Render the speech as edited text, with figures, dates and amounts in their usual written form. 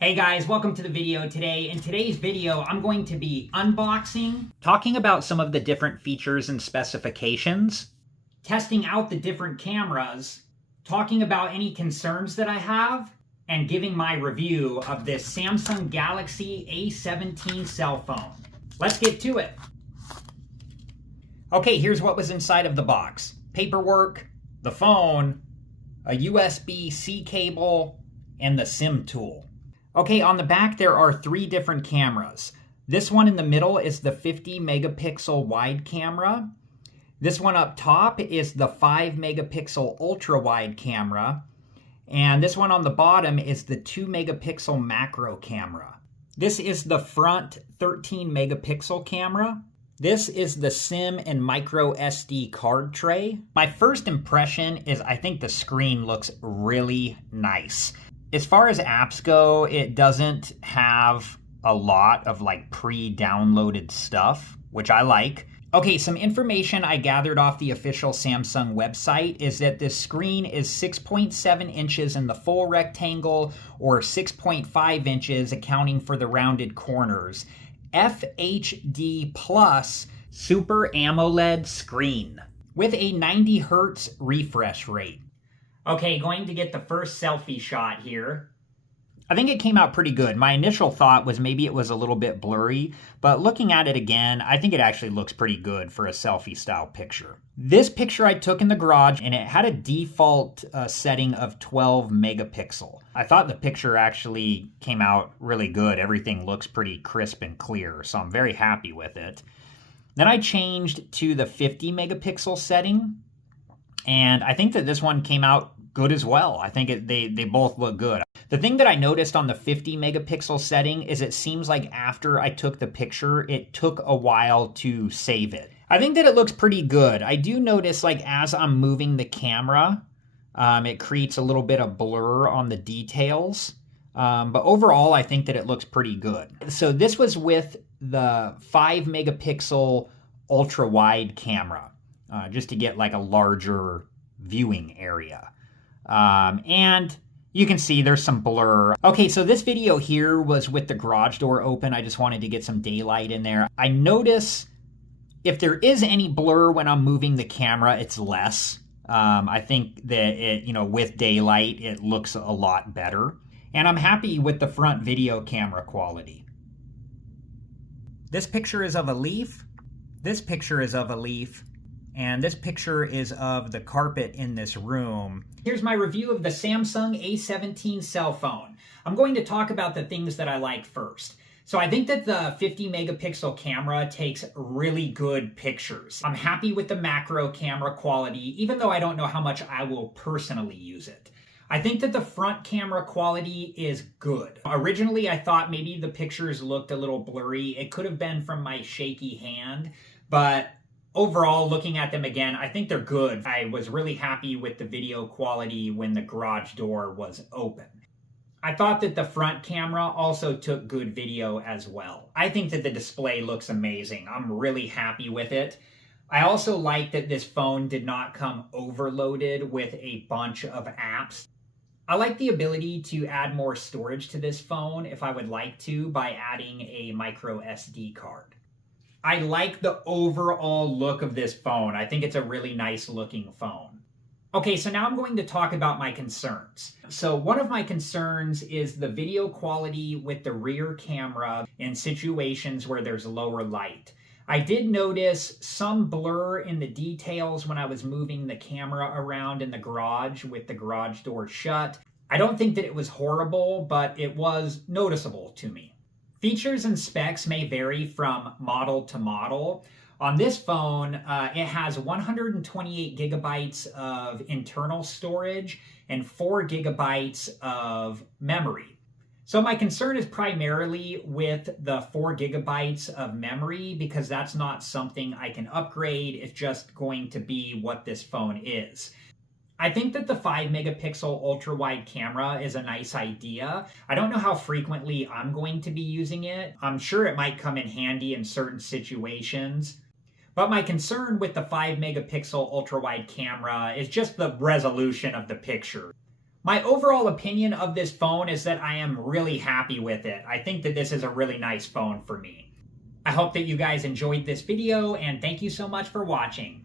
Hey guys, welcome to the video today. In today's video, I'm going to be unboxing, talking about some of the different features and specifications, testing out the different cameras, talking about any concerns that I have, and giving my review of this Samsung Galaxy A17 cell phone. Let's get to it. Okay, here's what was inside of the box. Paperwork, the phone, a USB-C cable, and the SIM tool. Okay, on the back there are three different cameras. This one in the middle is the 50 megapixel wide camera. This one up top is the 5 megapixel ultra wide camera. And this one on the bottom is the 2 megapixel macro camera. This is the front 13 megapixel camera. This is the SIM and micro SD card tray. My first impression is I think the screen looks really nice. As far as apps go, it doesn't have a lot of like pre-downloaded stuff, which I like. Okay, some information I gathered off the official Samsung website is that this screen is 6.7 inches in the full rectangle or 6.5 inches accounting for the rounded corners. FHD Plus Super AMOLED screen with a 90 Hertz refresh rate. Okay, going to get the first selfie shot here. I think it came out pretty good. My initial thought was maybe it was a little bit blurry, but looking at it again, I think it actually looks pretty good for a selfie style picture. This picture I took in the garage and it had a default setting of 12 megapixel. I thought the picture actually came out really good. Everything looks pretty crisp and clear, so I'm very happy with it. Then I changed to the 50 megapixel setting, and I think that this one came out good as well. I think they both look good. The thing that I noticed on the 50 megapixel setting is it seems like after I took the picture, it took a while to save it. I think that it looks pretty good. I do notice like as I'm moving the camera, it creates a little bit of blur on the details. But overall, I think that it looks pretty good. So this was with the 5 megapixel ultra wide camera, just to get like a larger viewing area. And you can see there's some blur. Okay, so this video here was with the garage door open. I just wanted to get some daylight in there. I notice if there is any blur when I'm moving the camera, it's less. I think that it, with daylight, it looks a lot better. And I'm happy with the front video camera quality. This picture is of a leaf. This picture is of a leaf. And this picture is of the carpet in this room. Here's my review of the Samsung A17 cell phone. I'm going to talk about the things that I like first. So I think that the 50 megapixel camera takes really good pictures. I'm happy with the macro camera quality, even though I don't know how much I will personally use it. I think that the front camera quality is good. Originally, I thought maybe the pictures looked a little blurry. It could have been from my shaky hand, but overall, looking at them again, I think they're good. I was really happy with the video quality when the garage door was open. I thought that the front camera also took good video as well. I think that the display looks amazing. I'm really happy with it. I also like that this phone did not come overloaded with a bunch of apps. I like the ability to add more storage to this phone if I would like to by adding a micro SD card. I like the overall look of this phone. I think it's a really nice looking phone. Okay, so now I'm going to talk about my concerns. So one of my concerns is the video quality with the rear camera in situations where there's lower light. I did notice some blur in the details when I was moving the camera around in the garage with the garage door shut. I don't think that it was horrible, but it was noticeable to me. Features and specs may vary from model to model. On this phone, it has 128 gigabytes of internal storage and 4 gigabytes of memory. So my concern is primarily with the 4 gigabytes of memory because that's not something I can upgrade. It's just going to be what this phone is. I think that the 5 megapixel ultra wide camera is a nice idea. I don't know how frequently I'm going to be using it. I'm sure it might come in handy in certain situations. But my concern with the 5 megapixel ultra wide camera is just the resolution of the picture. My overall opinion of this phone is that I am really happy with it. I think that this is a really nice phone for me. I hope that you guys enjoyed this video, and thank you so much for watching.